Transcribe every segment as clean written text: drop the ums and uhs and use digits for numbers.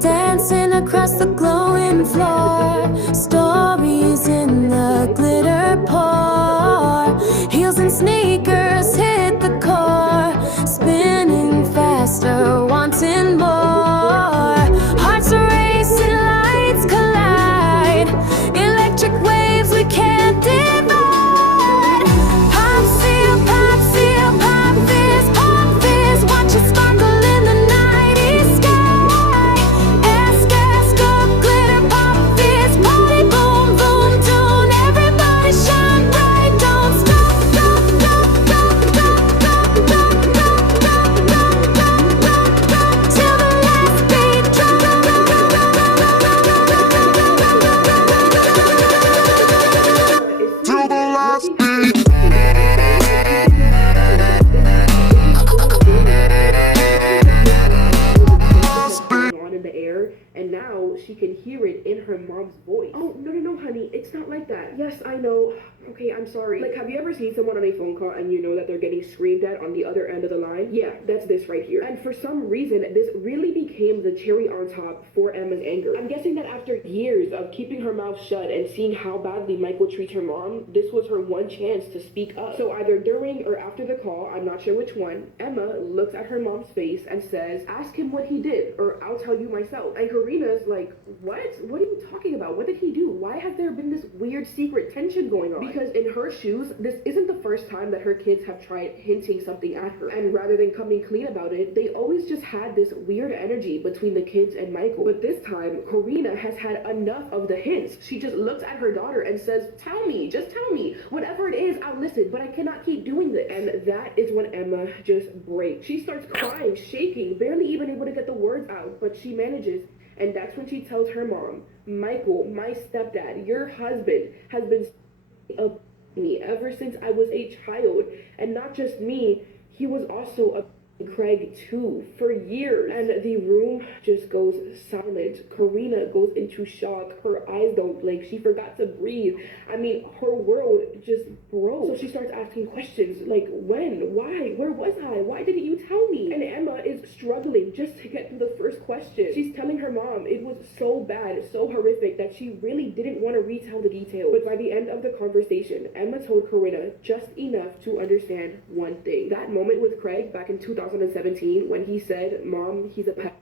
Dancing across the glowing floor, stories in the glitter pour. Heels and sneakers hit the core, spinning faster, wanting more. Hearts are racing, lights collide, electric waves we can't divide. Pop seal, pop seal, pop fizz, watch it sparkle in the nighty sky. Ask, up, glitter, pop fizz, party, boom, boom, tune. Everybody shine bright, don't stop, stop, stop, stop, stop, stop, stop, stop, stop, stop, stop, stop, till the last beat drops. Till the last beat. On in the air, and now she can hear it in her mom's voice. Oh, no, honey, it's not like that. Yes, I know. Okay, I'm sorry. Like, have you ever seen someone on a phone call and you know that they're getting screamed at on the other end of the line? Yeah, that's this right here. And for some reason, this really became the cherry on top for Emma's anger. I'm guessing that after years of keeping her mouth shut and seeing how badly Michael treats her mom, this was her one chance to speak up. So either during or after the call, I'm not sure which one, Emma looks at her mom's face and says, "Ask him what he did, or I'll tell you myself." And Karina's like, "What? What are you talking about? What did he do? Why has there been this weird secret tension going on?" Because in her shoes, this isn't the first time that her kids have tried hinting something at her. And rather than coming clean about it, they always just had this weird energy between the kids and Michael. But this time, Karina has had enough of the hints. She just looks at her daughter and says, "Tell me, just tell me. Whatever it is, I'll listen, but I cannot keep doing this." And that is when Emma just breaks. She starts crying, shaking, barely even able to get the words out, but she manages. And that's when she tells her mom, "Michael, my stepdad, your husband, has been a me ever since I was a child. And not just me, he was also a Craig too, for years." And the room just goes silent. Karina goes into shock. Her eyes don't blink. She forgot to breathe. I mean, her world just broke. So she starts asking questions like, when, why, where was I, why didn't you tell me? And Emma is struggling just to get through the first question. She's telling her mom it was so bad, so horrific, that she really didn't want to retell the details. But by the end of the conversation, Emma told Karina just enough to understand one thing. That moment with Craig back in 2017 when he said, "Mom, he's a pet,"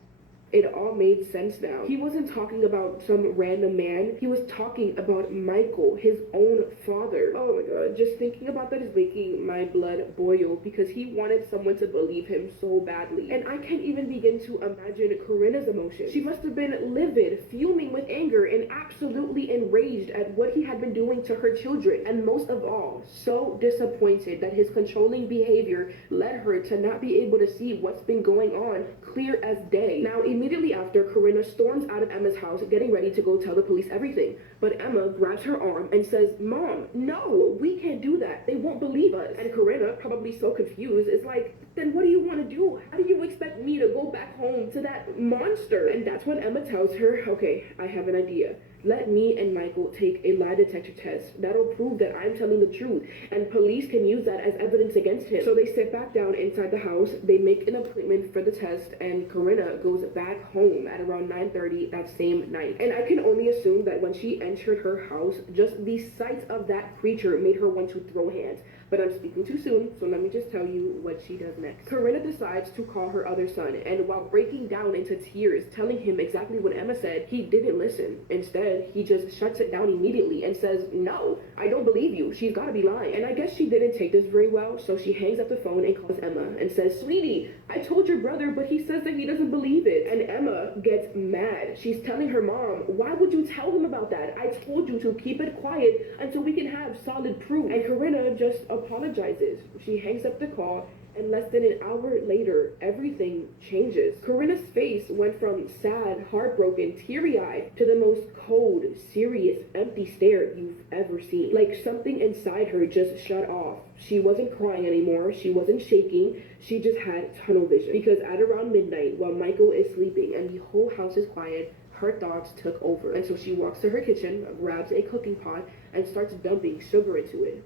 it all made sense now. He wasn't talking about some random man. He was talking about Michael, his own father. Oh my god, just thinking about that is making my blood boil, because he wanted someone to believe him so badly. And I can't even begin to imagine Karina's emotion. She must have been livid, fuming with anger, and absolutely enraged at what he had been doing to her children. And most of all, so disappointed that his controlling behavior led her to not be able to see what's been going on clear as day. Now, immediately after, Karina storms out of Emma's house, getting ready to go tell the police everything. But Emma grabs her arm and says, "Mom, no, we can't do that. They won't believe us." And Karina, probably so confused, is like, "Then what do you want to do? How do you expect me to go back home to that monster?" And that's when Emma tells her, "Okay, I have an idea. Let me and Michael take a lie detector test. That'll prove that I'm telling the truth, and police can use that as evidence against him." So they sit back down inside the house, they make an appointment for the test, and Karina goes back home at around 9:30 that same night. And I can only assume that when she entered her house, just the sight of that creature made her want to throw hands. But I'm speaking too soon, so let me just tell you what she does next. Karina decides to call her other son, and while breaking down into tears, telling him exactly what Emma said, he didn't listen. Instead, he just shuts it down immediately and says, "No, I don't believe you. She's gotta be lying." And I guess she didn't take this very well, so she hangs up the phone and calls Emma and says, "Sweetie, I told your brother, but he says that he doesn't believe it." And Emma gets mad. She's telling her mom, "Why would you tell him about that? I told you to keep it quiet until we can have solid proof." And Karina just apologizes. She hangs up the call, and less than an hour later, everything changes. Karina's face went from sad, heartbroken, teary-eyed to the most cold, serious, empty stare you've ever seen. Like something inside her just shut off. She wasn't crying anymore. She wasn't shaking. She just had tunnel vision. Because at around midnight, while Michael is sleeping and the whole house is quiet, her thoughts took over. And so she walks to her kitchen, grabs a cooking pot, and starts dumping sugar into it.